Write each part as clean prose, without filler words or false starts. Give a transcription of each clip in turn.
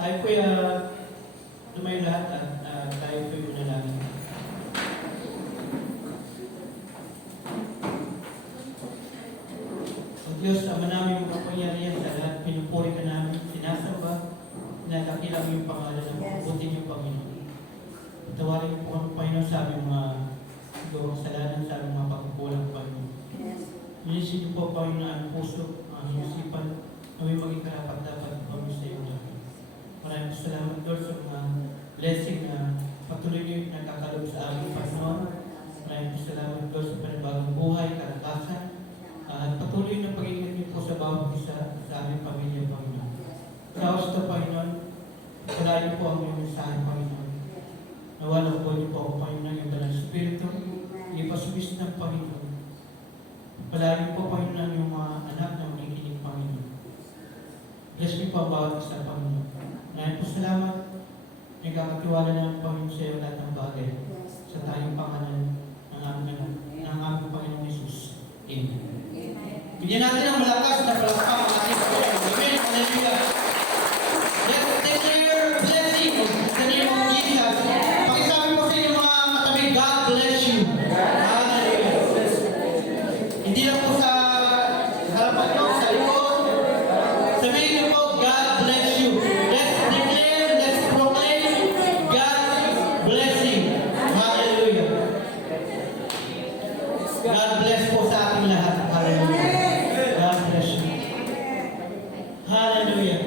Tayo po lumayo lahat at tayo po yung manalangin. O Diyos, Ama namin makapangyarihan sa lahat, pinupuri ka namin, sinasamba, pinagkakilang yung pangalan ng mabuting yung Panginoon. Tawarin po kami, Panginoon, sa aming mga siguro kasalanan, sa aming mga pagkukulang, Panginoon. Inisip niyo po, Panginoon, ang puso, ang isipan, na may maging karapat-dapat kami sa iyo namin. Maraming salamat, Lord, sa mga blessing na patuloy niyo nakakalob sa aming Panginoon. Maraming salamat, Lord, sa panibagong buhay, kalakasan, at patuloy na pag-ingat niyo po sa bawat isa sa aming pamilya, Panginoon. Sa oras na, Panginoon, salain niyo po ang iyong mensahe, Panginoon. Nawala po niyo po ang Panginoon, yung Banal Espiritu, ipasubis ng Panginoon. Palain niyo po, Panginoon, yung mga anak na makikinig, Panginoon. Bless niyo po ang bawat isa, Panginoon. Maraming po salamat. Nagkakatiwala na ang Panginoon sa iyo lahat ng bagay. Sa tayong pangalan ng aming Panginoong Jesus. Amen. Bigyan natin ang malakas na palakpak ang ating Panginoon. Amen. Hallelujah. Let's declare blessing in the name of Jesus. Pakisabi po sa inyo mga katabi, God bless you. Hallelujah. Hindi lang po sa harapan nyo, sa likod. Sabihin niyo po, God bless you. Let's declare, let's proclaim God's blessing. Hallelujah. God bless po sa ating lahat. Hallelujah. God bless you. Hallelujah.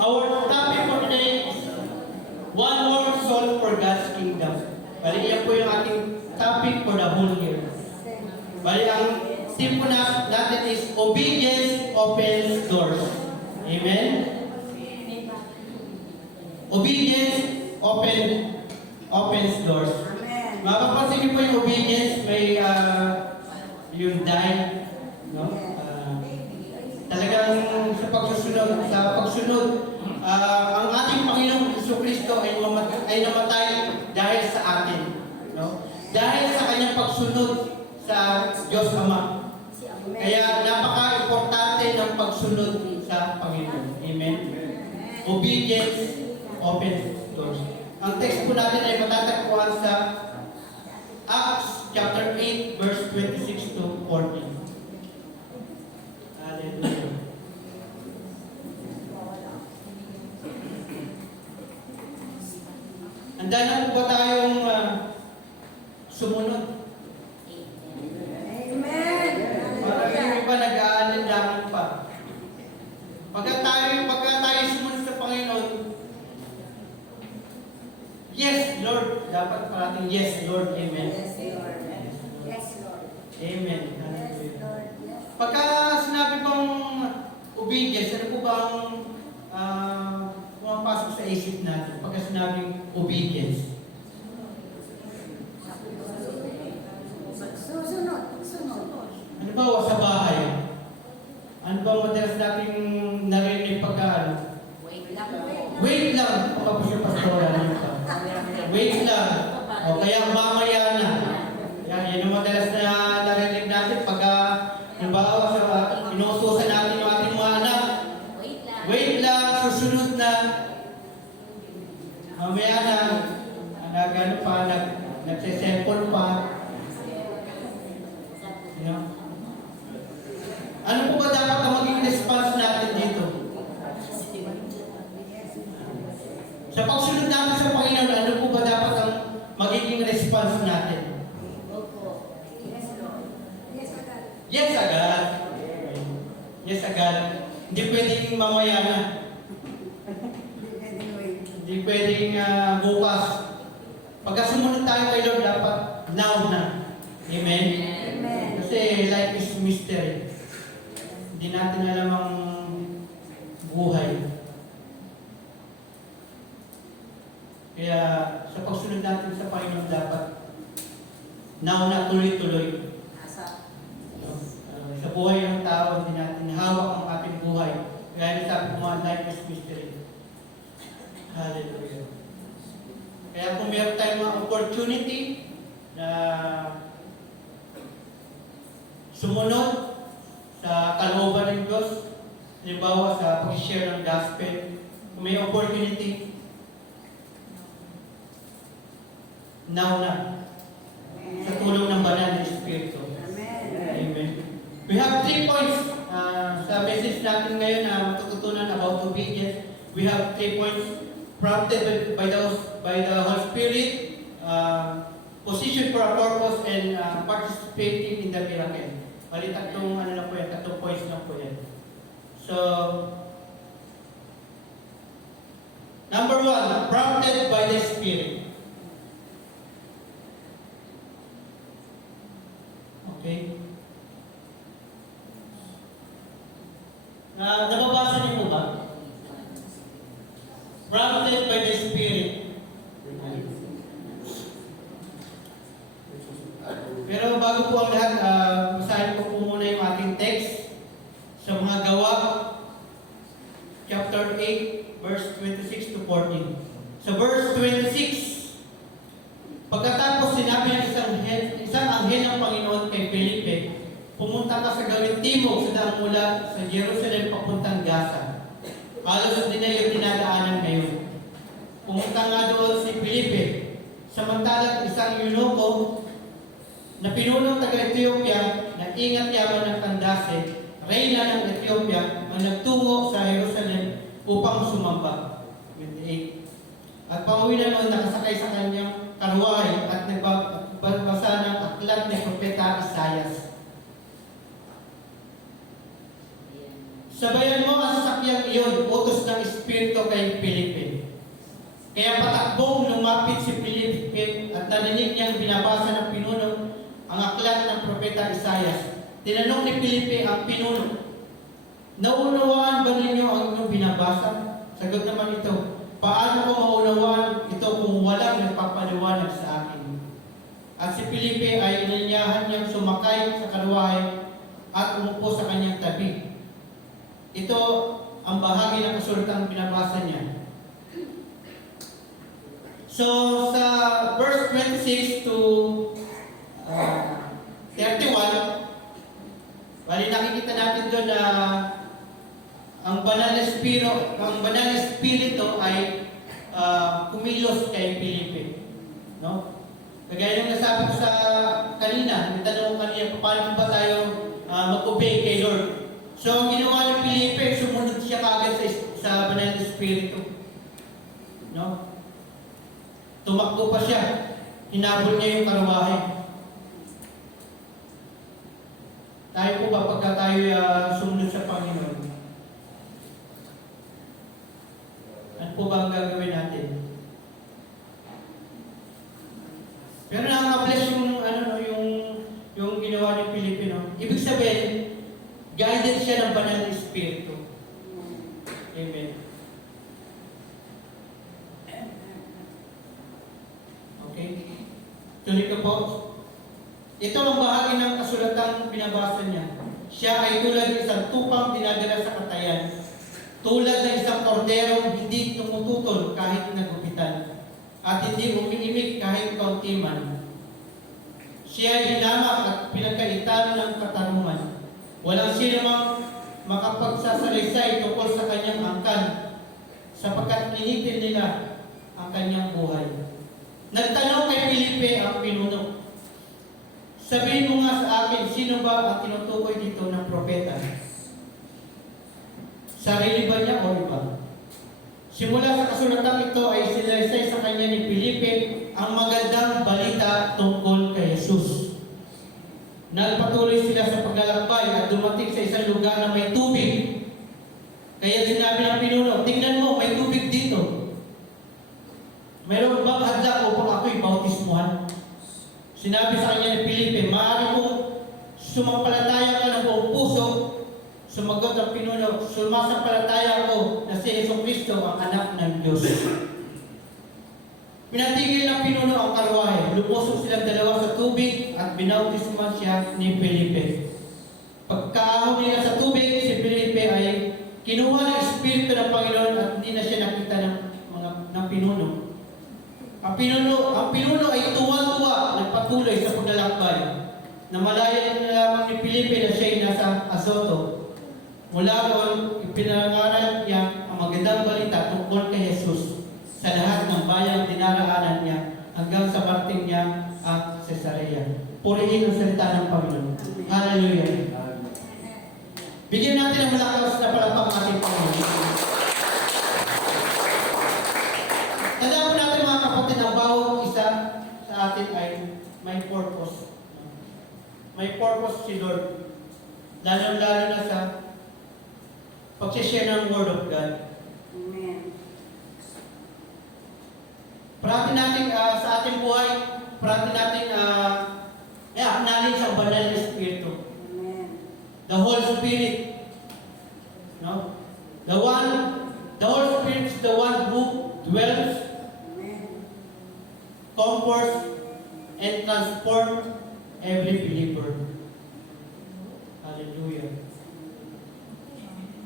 Our topic for today is one more soul for God's kingdom. Bali, yan po yung ating topic for the whole year. Bali, ang theme po natin is obedience opens doors. Amen? Obedience opens doors. Mapapansin niyo po yung obedience, may yung die, no? Talagang sa pagsunod, ang ating Panginoong Jesucristo ay namatay dahil sa atin, no? Dahil sa kanyang pagsunod sa Diyos Ama. Kaya napaka-importante ng pagsunod sa Panginoon. Amen? Obedience opens doors. Ang text po natin ay matatagpuan sa Acts chapter 8 verse 26 to 14. Hallelujah. Handa na po ba tayong sumunod? Amen. Parang yung iba nag-aalinlangan pa. Pagka tayo sumunod sa Panginoon, yes, Lord. Dapat parating yes, Lord. Amen. Yes, Lord. Yes, Lord. Amen. Yes, Lord. Yes. Pagka sinabi pong obedience, ano po bang pumapasok sa isip natin? Pagka sinabing obedience. Sunod. Ano ba sa bahay? Ano ba madalas natin narinig pagka ano? Wait lang. Baka po siya pastora nito. Wait lang. O kaya mamaya na. Yan ang madalas na narinig natin pagka nabawa sa inuutosan natin yung ating mga anak. Wait lang, susunod na. Mamaya na, nagano pa, nagsisemple pa. You know? Ano po ba dapat ang maging response natin dito? Sa pagsunod natin sa Panginoon, ano po ba dapat ang magiging response natin? Yes agad. Yes agad. Hindi pwedeng mamaya na. Hindi pwedeng bukas. Pagka sumunod tayo kay Lord, dapat now na. Amen? Amen. Kasi life is mystery. Hindi natin alam ang buhay. Kaya sa pagsunod natin sa Panginoon, dapat now na tuloy-tuloy. Sa buhay ng tao, hindi natin hawak ang ating buhay. Kaya sabi ko mga life is mystery. Hallelujah. Kaya kung meron tayong mga opportunity na sumunod sa kalooban ng Diyos, Halimbawa sa pag-share ng gospel, kung may opportunity, now na. Sa tulong ng banal na Espiritu. Amen. We have 3 points sa message natin ngayon na matututunan about obedience. We have 3 points prompted by the Holy Spirit, position for a purpose, and participating in the miracle. Bali, tatlong points lang po yan. So, number 1, prompted by the Spirit. Okay? Nababasa niyo po ba? Prompted by the Spirit. Pero bago po ang lahat, basahin ko po muna yung ating text sa mga Gawa, chapter 8, verse 26 to 14. Sa verse 26, pagkatapos sinabi ng isang anghel ng Panginoon kay Felipe, pumunta ka sa gawing timog sa daan mula sa Jerusalem papuntang Gaza. Halos din na yung dinadaanan ngayon. Pumunta nga doon si Felipe, samantalang isang eunuko na pinunong taga-Ethiopia na ingat yaman ng Candace, reyna ng Ethiopia, ang nagtungo sa Jerusalem upang sumamba. 28. At pauwi na noon nakasakay sa kanyang karuwahe at nagbabasa ng aklat ni Propeta Isaias. Sabayan mo ang sasakyang iyon, utos ng Espiritu kay Felipe. Kaya patakbong lumapit si Felipe at narinig niyang binabasa ng pinunong ang aklat ng Propeta Isaias. Tinanong ni Felipe ang pinuno, naunawaan ba ninyo ang inyong binabasa? Sagot naman ito, paano ko maunawaan ito kung walang nagpapaliwanag sa akin? At si Felipe ay inanyahan niyang sumakay sa karuwahe at umupo sa kanyang tabi. Ito ang bahagi ng kasulatang binabasa niya. So, sa verse 26 to 31, bali nakikita natin doon na ang banal na espiritu ay kumilos kay Felipe. No? Kagaya ng nasabi ko sa kanina, may tanong ko kanina, paano ba tayo mag-obey kay Lord? So, ang ginawa ng Felipe, sumunod siya kagad sa banal na espiritu. No? Tumakbo pa siya. Hinabol niya yung karuwahe. Tayo po ba pagka tayo sumunod sa Panginoon? Ano po ba ang gagawin natin? Pero nakaka-bless yung ginawa ni Felipe, no? Ibig sabihin, guided siya ng banal na Espiritu. Amen. Okay? Tuloy ko po. Ito ang bahagi ng kasulatang binabasa niya. Siya ay tulad ng isang tupang dinadala sa katayan. Tulad ng isang kordero hindi tumututol kahit nagupitan. At hindi umiimik kahit kaunti man. Siya ay hinamak at pinagkaitan ng katarungan. Walang sino mang makapagsasalaysay tungkol sa kanyang angkan, sapagkat initin nila ang kanyang buhay. Nagtanong kay Felipe ang pinuno, sabihin mo nga sa akin, sino ba ang tinutukoy dito ng propeta? Sarili ba niya o iba? Simula sa kasulatang ito ay sinaysay sa kanya ni Felipe ang magandang balita tungkol kay Jesus. Nagpatuloy sila sa paglalakbay at dumating sa isang lugar na may tubig. Kaya sinabi ng pinuno, tingnan mo, may tubig dito. Mayroon bang hadlang upang ako'y bautismuhan? Sinabi sa kanya ni Felipe, maaari mong sumampalataya ka ng buong puso. Sumagot ang pinuno, sumasampalataya ako na si Jesucristo ang anak ng Diyos. Pinatigil ng pinuno ang karwahe, lumusong silang dalawa sa tubig at binautismuhan siya ni Felipe. Pagkaahon nila sa tubig, si Felipe ay kinuha ng Espiritu ng Panginoon at hindi na siya nakita ng pinuno. Ang pinuno ay tuwa-tuwa, nagpatuloy sa paglalakbay. Namalaya na lamang ni Felipe na siya ay nasa Azoto. Mula doon, ipinangaral niya ang magandang balita tungkol kay Jesus sa lahat ng bayang dinaraanan niya hanggang sa parating niya ang Cesarea. Purihin ang salita ng Panginoon. Hallelujah. Bigyan natin ng malakas na palakpak ating Panginoon. Tandaan po natin mga kapatid, ang bawat isa sa atin ay may purpose. May purpose si Lord. Lalo-lalo na sa pag-share ng Word of God. Amen. Parati natin sa ating buhay, parati natin acknowledge ang banal na Espiritu. Amen. The Holy Spirit. No? The Holy Spirit is the one who dwells, Amen. comforts, and transforms every believer. Hallelujah.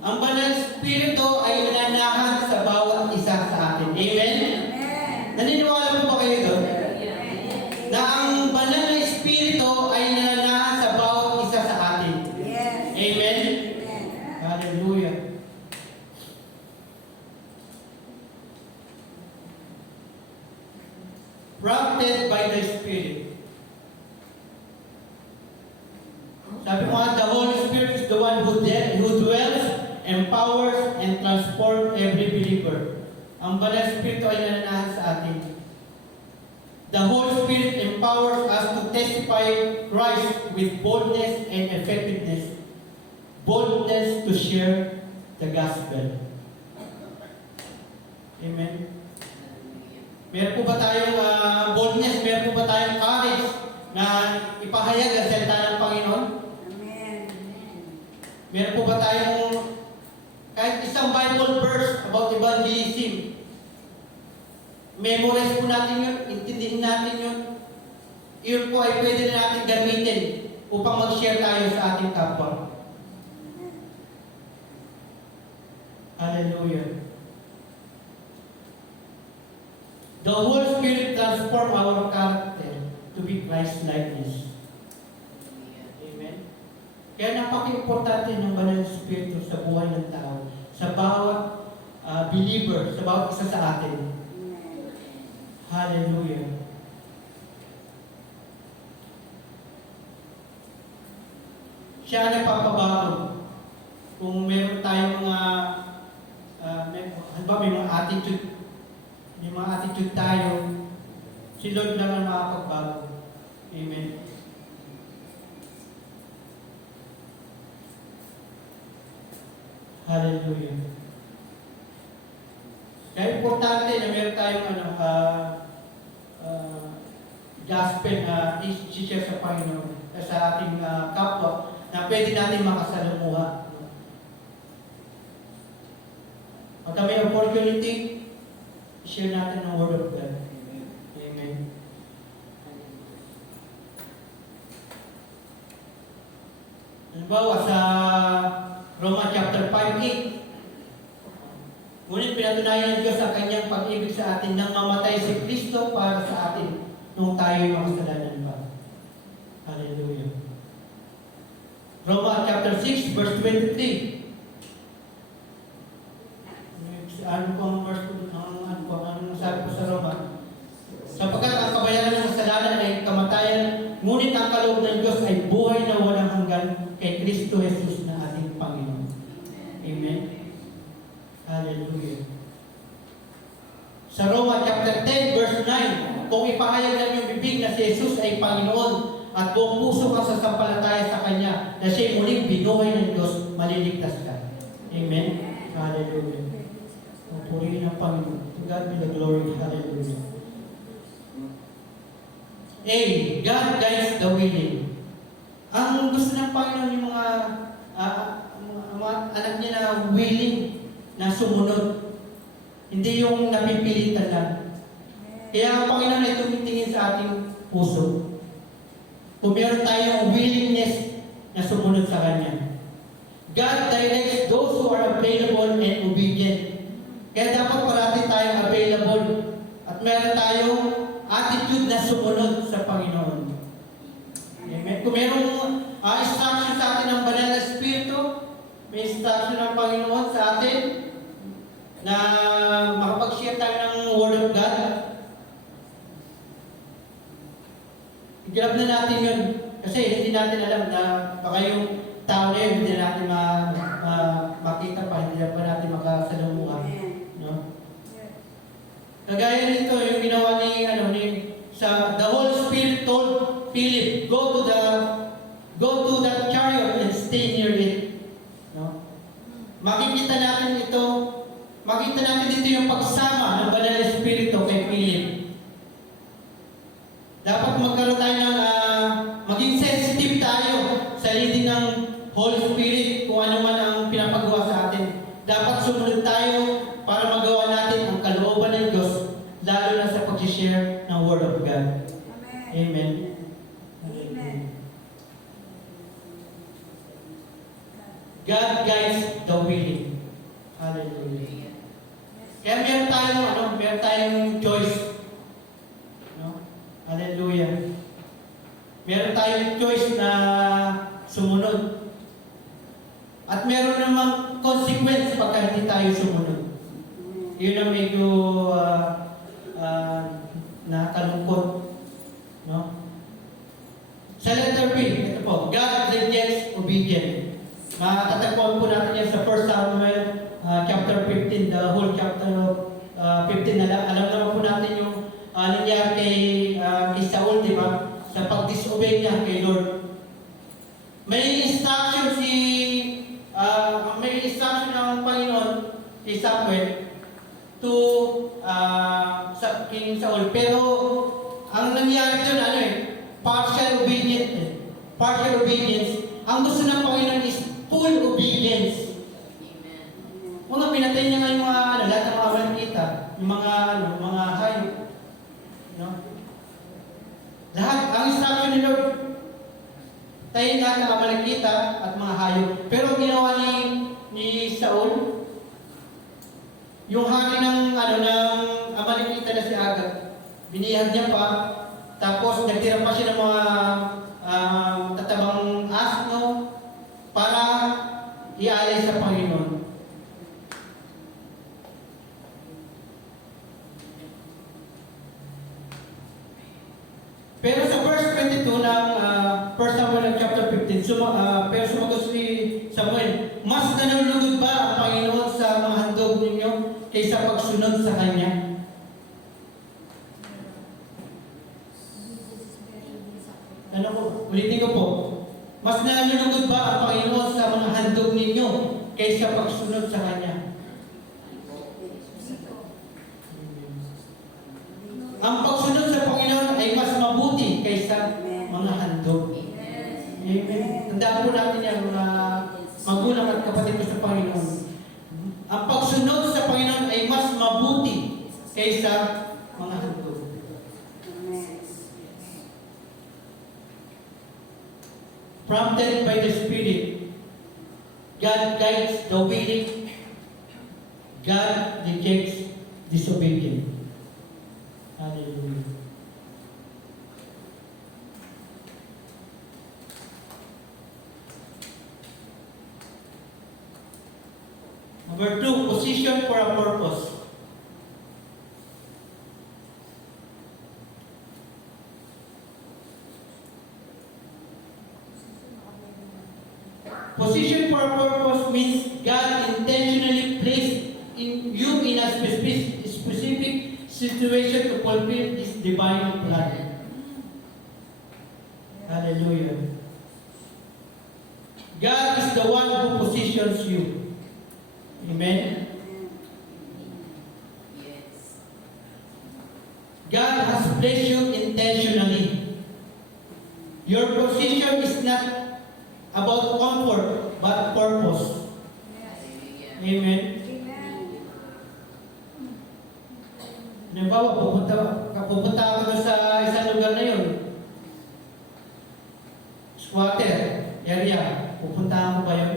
Ang banal na Espiritu ay nananahan sa bawat isa sa atin. Amen? Amen. Naniniwala po ba kayo doon? Amen. Na ang banal na Espiritu ay nananahan sa bawat isa sa atin. Yes. Amen? Amen. Hallelujah. Prompted by the Spirit. Sabi mo nga, the Holy Spirit is the one who dwells, empowers, and transforms every believer. Ang banal na Espiritu ay nananahan sa atin. The Holy Spirit empowers us to testify Christ with boldness and effectiveness. Boldness to share the gospel. Amen. Meron po ba tayong boldness? Meron po ba tayong courage na ipahayag ang salita ng Panginoon? Amen. Meron po ba tayong kahit isang Bible verse about evangelism? Memorize po natin yun, intindihin natin yun. Yun po ay pwede na natin gamitin upang mag-share tayo sa ating kapwa. Hallelujah. The Holy Spirit transforms our character to be Christ-likeness. Amen. Kaya napaka-importante ng banal na Espiritu sa buhay ng tao, sa bawat believer, sa bawat isa sa atin. Amen. Hallelujah. Siya ang nagpapabago. Kung meron tayong mga halimbawa may mga attitude tayo, si Lord lang ang makapagbago. Amen. Hallelujah. Kaya importante na meron tayong gospel na i-share sa Panginoon, sa ating kapwa, na pwede natin makasalamuha. Pagka may opportunity, share natin ang Word of God. Amen. Halimbawa sa Roma chapter 5:8, ngunit pinatunayan ng Diyos ang kanyang pag-ibig sa atin nang mamatay si Kristo para sa atin nung tayo'y makasalanan pa. Hallelujah. Roma chapter 6 verse 23. Ano po ang verse ko? Ano sabi ko sa Roma? Sapagkat ang kabayaran ng kasalanan ay kamatayan, ngunit ang kaloob ng Diyos ay buhay na walang hanggan kay Kristo Jesus na ating Panginoon. Amen. Hallelujah. Sa Roma chapter 10 verse 9, kung ipahayag ng iyong bibig na si Jesus ay Panginoon at buong puso ka sa sampalataya sa Kanya na siya'y muling binuhay ng Diyos, maliligtas ka. Amen. Hallelujah. Purihin ang Panginoon. To God be the glory. Hallelujah. A. God guides the willing. Ang gusto ng Panginoon yung mga anak niya na willing na sumunod. Hindi yung napipilitan lang. Kaya ang Panginoon ay tumitingin sa ating puso. Kung meron tayong willingness na sumunod sa Kanya. God directs those who are available and obedient. Kaya dapat parati tayong available at meron tayong attitude na sumunod sa Panginoon. Amen. Kung merong instruction sa atin ng banal na Espiritu, may instruction i-grab na natin yun. Kasi hindi natin alam na baka yung tao na yun, hindi natin makita pa, hindi pa natin makasalamuha. No? Kagaya nito, yung ginawa ni the Holy Spirit told Philip, go to that chariot and stay near it. No? Makikita natin dito yung pagsama ng Banal na Espiritu kay Philip. Dapat magkaroon tayo ng maging sensitive tayo sa leading ng Holy Spirit kung ano man ang pinapagawa sa atin. Dapat sumunod tayo para magawa natin ang kalooban ng Diyos, lalo na sa pag-share ng Word of God. Amen. Amen. God guides the willing. Hallelujah. Kaya meron tayong choice. No? Hallelujah. Meron tayong choice na sumunod. At meron namang consequence pagka hindi tayo sumunod. Yun ang medyo nakalungkot. No? Sa letter B, ito po, God rejects obedience. Matatagpuan po natin yan sa 1 Samuel chapter 15, the whole chapter of 15. Alam naman po natin yung nangyari kay Saul, di ba? Sa pag-disobey niya kay Lord. May instruction ng Panginoon kay Samuel to King Saul. Pero ang nangyari doon, partial obedience. Ang gusto ng Panginoon is full obedience. Mga pinatay niya nga yung lahat ng mga Amalekita, yung mga hayop. No? Lahat, ang instruction ni Lord, tayo lahat ng Amalekita at mga hayop. Pero ang ginawa ni Saul, yung hari ng Amalekita na si Agag, binihag niya pa, tapos nagtira pa siya ng mga tatabang asno para ialay sa Panginoon. Pero sa verse 22 ng 1 Samuel chapter 15, pero sumagot si Samuel, mas nanulugod ba ang Panginoon sa mga handog ninyo kaysa pagsunod sa Kanya? Ulitin ko po. Mas nanulugod ba ang Panginoon sa mga handog ninyo kaysa pagsunod sa Kanya? Ang pagsunod sa Panginoon ay mas mabuti kaysa mga handog. Amen. Tandaan po natin yan, mga magulang at kapatid ko sa Panginoon. Ang pagsunod sa Panginoon ay mas mabuti kaysa mga handog. Prompted by the Spirit, God guides the willing. God rejects disobedience. Hallelujah. Number 2, position for a purpose. Position for a purpose means God intentionally placed you in a specific situation to fulfill His divine plan. Hallelujah. God is the one who positions you. Amen. Yes. God has placed you intentionally. Your position is not about comfort, but purpose. Hallelujah. Amen. Halimbawa, pupunta ako doon sa isang lugar na yun. Squatter area. Pupuntahan ko ba yun?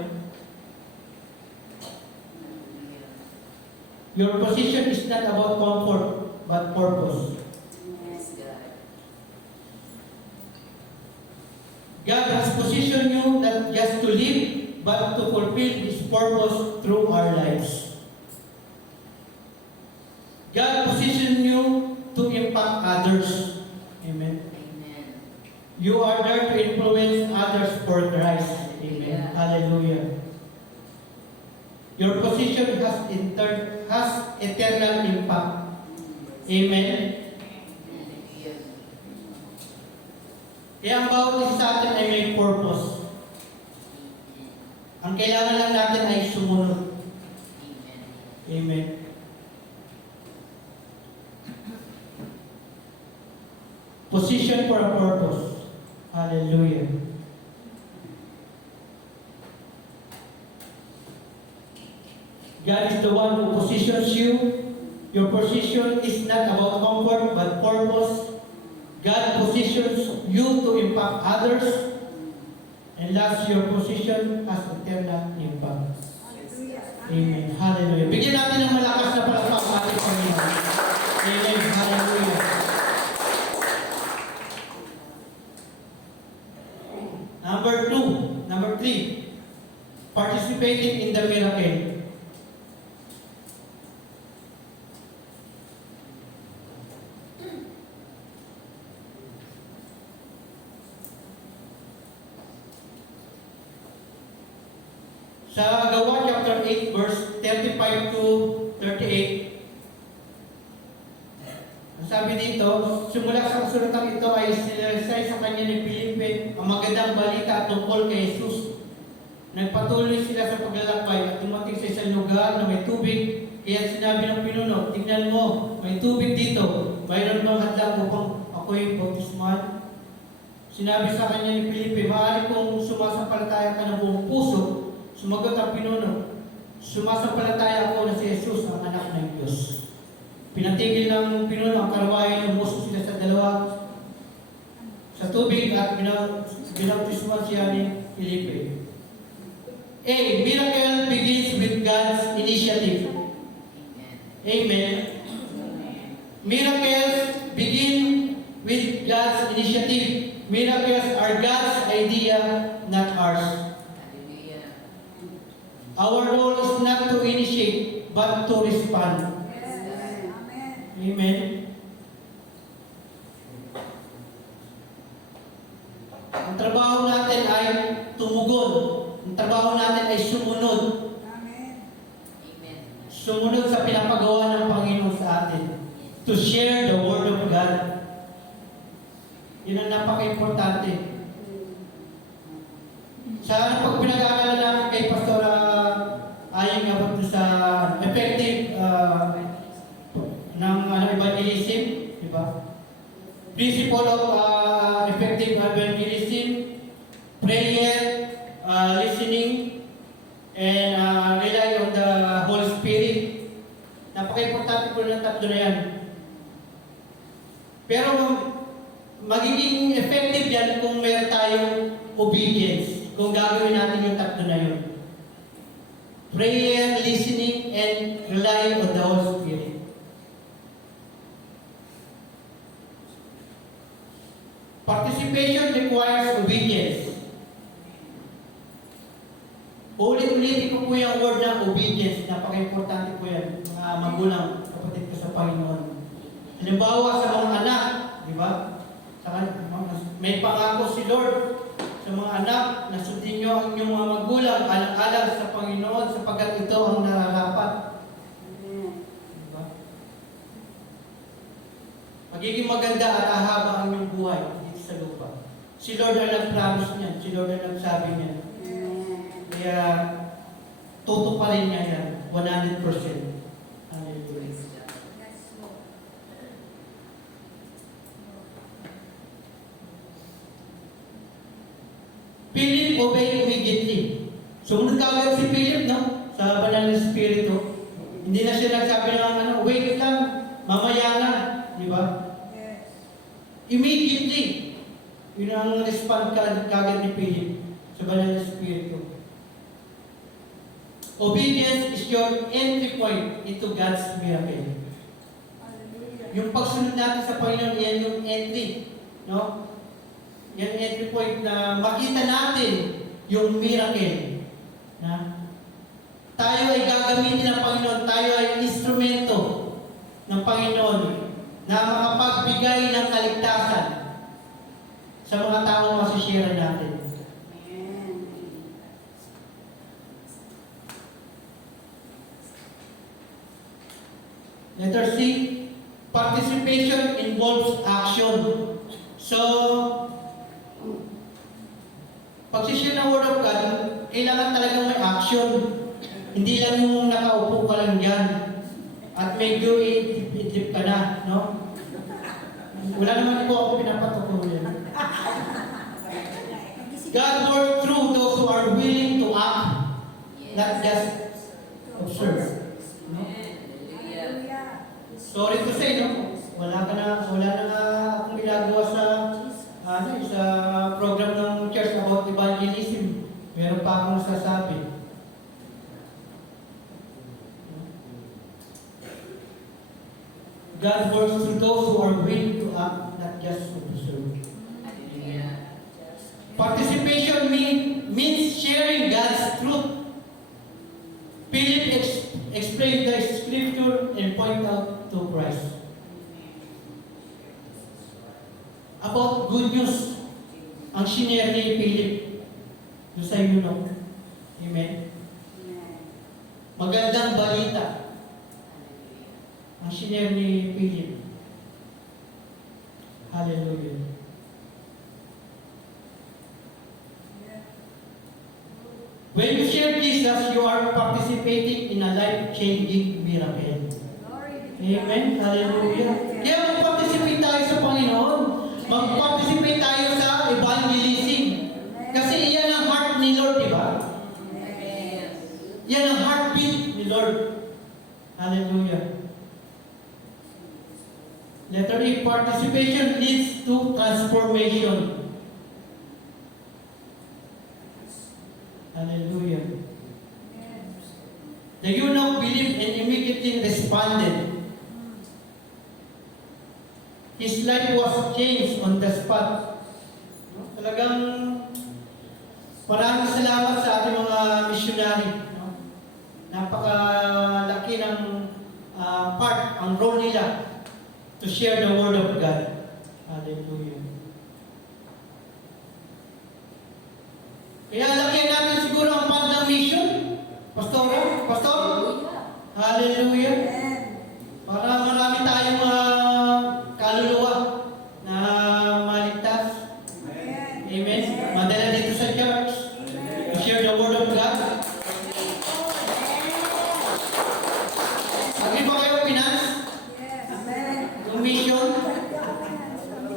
Your position is not about comfort, but purpose. Yes, God. God has positioned you not just to live, but to fulfill His purpose through our lives. God positioned you to impact others. Amen. Amen. You are there to influence others for Christ. Amen. Yeah. Hallelujah. Your position has eternal impact. Amen. Hallelujah. Kaya ang bawat isa sa atin ay may purpose. Ang kailangan lang natin ay sumunod. Amen. Amen. Position for a purpose. Hallelujah. God is the one who positions you. Your position is not about comfort but purpose. God positions you to impact others. And last, your position has eternal impact. Hallelujah. Amen. Hallelujah. Bigyan natin ng malakas na palakpak ang ating Panginoon. Amen. Hallelujah. Number 3, participating in the miracle. Sa Gawa chapter 8 verse 35 to 38, ang sabi dito, simula sa kasulatan ito ay sinaysay sa kanya ni Felipe ang magandang balita tungkol kay Jesus. Nagpatuloy sila sa paglalakbay at dumating sa isang lugar na may tubig, kaya sinabi ng pinuno, tingnan mo, may tubig dito, mayroon bang hadlang upang ako'y bautismuhan? Sinabi sa kanya ni Felipe, maaari kong sumasampalataya ka ng buong puso. Sumagot ang pinuno, sumasampalataya ako na si Jesus ang anak ng Diyos. Pinatigil ng pinuno ang karwahe, lumusok sila sa dalawa sa tubig at binautismuhan siya ni Felipe. A miracle begins with God's initiative. Amen. Miracles begin with God's initiative. Miracles are God's idea, not ours. Hallelujah. Our role is not to initiate, but to respond. Yes. Amen. Amen. Ang trabaho natin ay tumugon. Ang trabaho natin ay sumunod. Amen. Amen. Sumunod sa pinapagawa ng Panginoon sa atin. To share the Word of God. Yun ang napaka-importante. Sa pag pinag-aaralan namin kay Pastor Aying about sa effective ng evangelism, di ba? Principle of effective evangelism, prayer, listening, and rely on the Holy Spirit. Napaka-importante po ng tatlo na yan. Pero magiging effective yan kung meron tayong obedience, kung gagawin natin yung tatlo na yun. Prayer, listening, and rely on the Holy Spirit. Participation requires obedience. Ulit-ulitin ko po yung word na obedience. Napaka-importante po yan. Mga magulang, kapatid ko sa Panginoon. Halimbawa sa mga anak, di ba? May pangako si Lord sa mga anak na sundin nyo ang inyong mga magulang alang-alang sa Panginoon sapagkat ito ang nararapat. Diba? Magiging maganda at ahaba ang inyong buhay dito sa lupa. Si Lord ang nag-promise niyan. Si Lord ang nagsabi niyan. Kaya tutuparin niya yan 100%. Hallelujah. Praise God. Yes, Lord. Philip obeyed immediately. Sumunod kagad si Philip, no? Sa banal na spirito. Hindi na siya nagsabi ng wait lang, mamaya na. Di ba? Yes. Immediately. Yun ang respond kagad ni Philip sa banal na spirito. Obedience is your entry point into God's miracle. Hallelujah. Yung pagsunod natin sa Panginoon, yan yung entry. No? Yan yung entry point na makita natin yung miracle. Na tayo ay gagamitin ng Panginoon, tayo ay instrumento ng Panginoon na makapagbigay ng kaligtasan sa mga taong masishare natin. Amen. Letter C, participation involves action. So, pag-share ng Word of God, kailangan talagang may action. Hindi lang yung nakaupo ka lang dyan at medyo idip ka na, no? Wala naman po ako pinapatutuloy. God works through those who are willing to act, not just observe. No? Hallelujah. Sorry to say, no? Wala na akong ginagawa sa sa program ng church about evangelism. Meron pa akong sasabi. God works through those who are willing to act, not just to observe. Hallelujah. Participation means sharing God's truth. Philip explained the scripture and point out to Christ. About good news, ang shinare ni Philip doon sa eunuch. Amen? Magandang balita ang shinare ni Philip. Hallelujah. When you share Jesus, you are participating in a life-changing miracle. Amen? Hallelujah. Kaya mag-participate tayo sa Panginoon. Mag-participate tayo sa evangelism. Kasi iyan ang heart ni Lord, di ba? Yan ang heartbeat ni Lord. Hallelujah. Letter E, participation leads to transformation. Hallelujah. The eunuch believed and immediately responded. His life was changed on the spot. No? Talagang maraming salamat sa ating mga missionary. No? Napakalaki ng part, ang role nila to share the Word of God. Hallelujah. Kaya lagyan natin siguro ang part ng mission. Pastor? Hallelujah. Para marami tayong kaluluwa na maligtas. Amen. Madala dito sa church. To share the Word of God. Agree ba kayo, Pinas? Yung mission?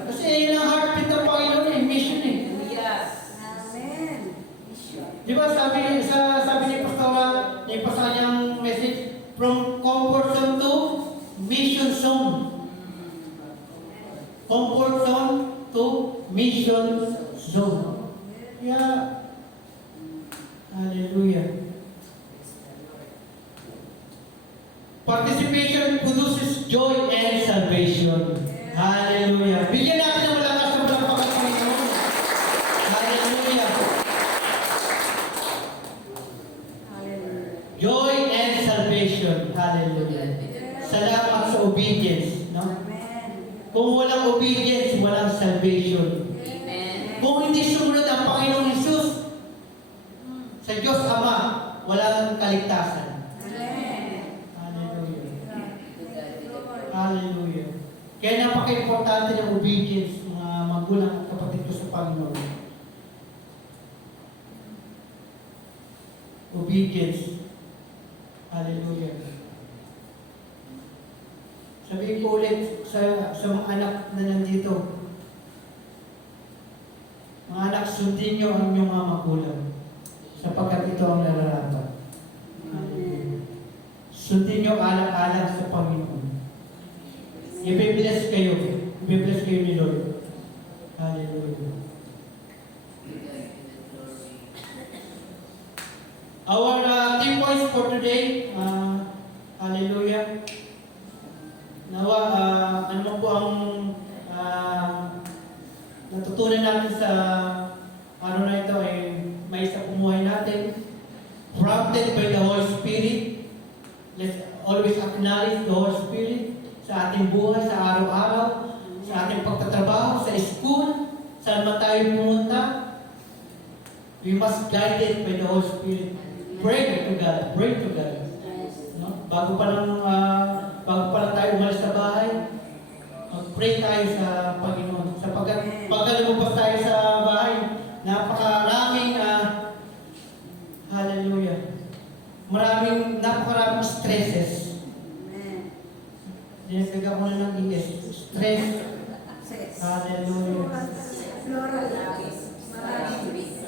Kasi yun ang heartbeat ng Panginoon eh. Mission eh. Di ba sabi ni Pastora, ni pasanyang message, from comfort zone to mission zone. Comfort zone to mission zone. Yeah. Hallelujah. Participation produces joy and salvation. Hallelujah. Bigyan natin ng malakas ng Panginoon. Hallelujah. Joy and salvation. Hallelujah. Salamat sa obedience. No? Kung walang obedience, walang salvation. Amen. Kung hindi sumunod ang Panginoong Hesus sa Diyos Ama, walang kaligtasan. Hallelujah. Hallelujah. Kaya napaka-importante ng obedience, mga magulang at kapatid ko sa Panginoon. Obedience. Hallelujah. Sabihin ko ulit sa mga anak na nandito. Mga anak, sundin nyo ang inyong mga magulang sapagkat ito ang nararapat. Hallelujah. Sundin nyo alang-alang sa Panginoon. Ibe-bless kayo. Ibe-bless kayo ni Lord. Hallelujah. Our team points for today, hallelujah. Nawa, ano po ang natutunan natin sa araw na ito ay may isa pumuhay natin. Prompted by the Holy Spirit. Let's always acknowledge the Holy Spirit sa ating buhay, sa araw-araw, sa ating pagtatrabaho, sa school, Saan ba tayo pumunta? We must guide it by the Holy Spirit. Pray to God. Pray to God. No? Bago pa lang tayo umalis sa bahay, pray tayo sa Panginoon. Sapagkat pagka lumabas tayo sa bahay, napakaraming hallelujah. Napakaraming stresses. Dinagdagan ko na ng ES. Stress. Hallelujah.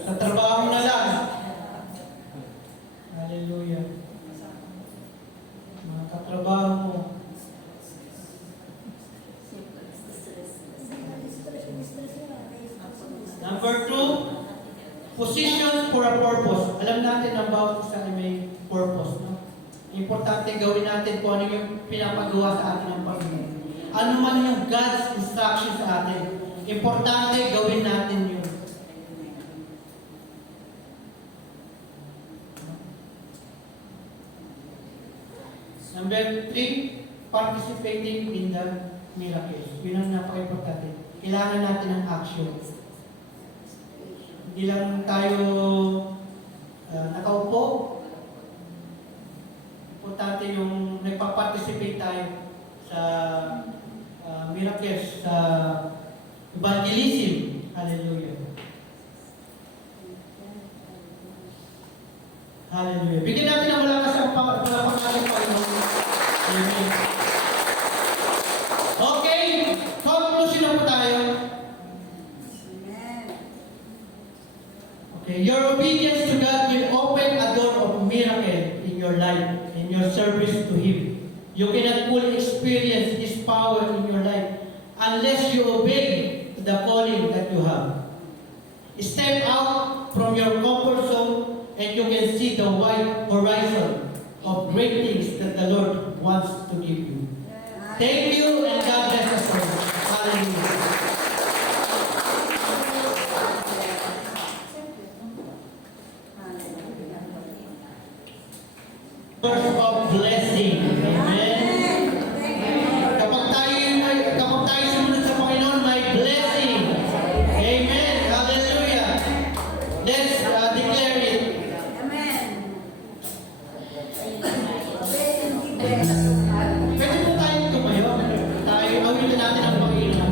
Sa trabaho na lang. Hallelujah. Mga katrabaho mo. Number 2, position for a purpose. Alam natin ang bawat isa ay may purpose. No? Importante gawin natin kung ano yung pinapagawa sa atin ng Panginoon. Ano man yung God's instruction sa atin. Importante gawin natin yun. Number 3, participating in the miracles. Yun ang napaka-importante. Kailangan natin ng action. Hindi lang tayo nakaupo. Importante yung nagpa-participate tayo sa miracles, sa evangelism. Hallelujah. Hallelujah. Bigyan natin ng malakas ang pangalan Panginoon. Amen. Okay, conclusion na po tayo. Okay, your obedience to God will open a door of miracle in your life, in your service to Him. You cannot fully experience His power in your life unless you obey the calling that you have. Step out from your comfort zone and you can see the wide horizon of great things that the Lord wants to give you. Thank you and God bless us all. Hallelujah. Words of blessing. Amen. Kapag tayo sumunod sa Panginoon, may blessing. Amen. Hallelujah. Let's declare it. Pwede po tayong tumayo. Tayo, awin natin ang Panginoon.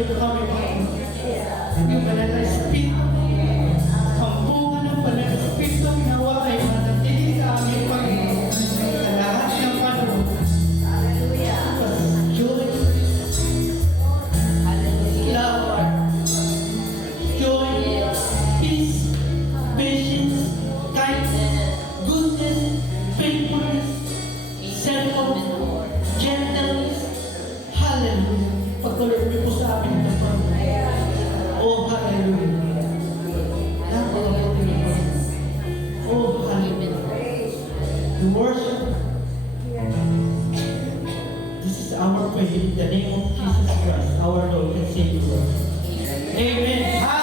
niyo po kami, Panginoon. Yung banal na Espiritu, kampungan ng banal na Espiritu, nawa ay manatili sa amin, Panginoon. Sa lahat ng panahon. Joy, love, joy, peace, patience, kindness, goodness, faithfulness, self-control, gentleness. Hallelujah. Pagtuloy niyo po sa amin ito, Panginoon. Oh, hallelujah. Napakabuti niyo po. Oh, hallelujah. The worship. This is our prayer in the name of Jesus Christ, our Lord and Savior. Amen.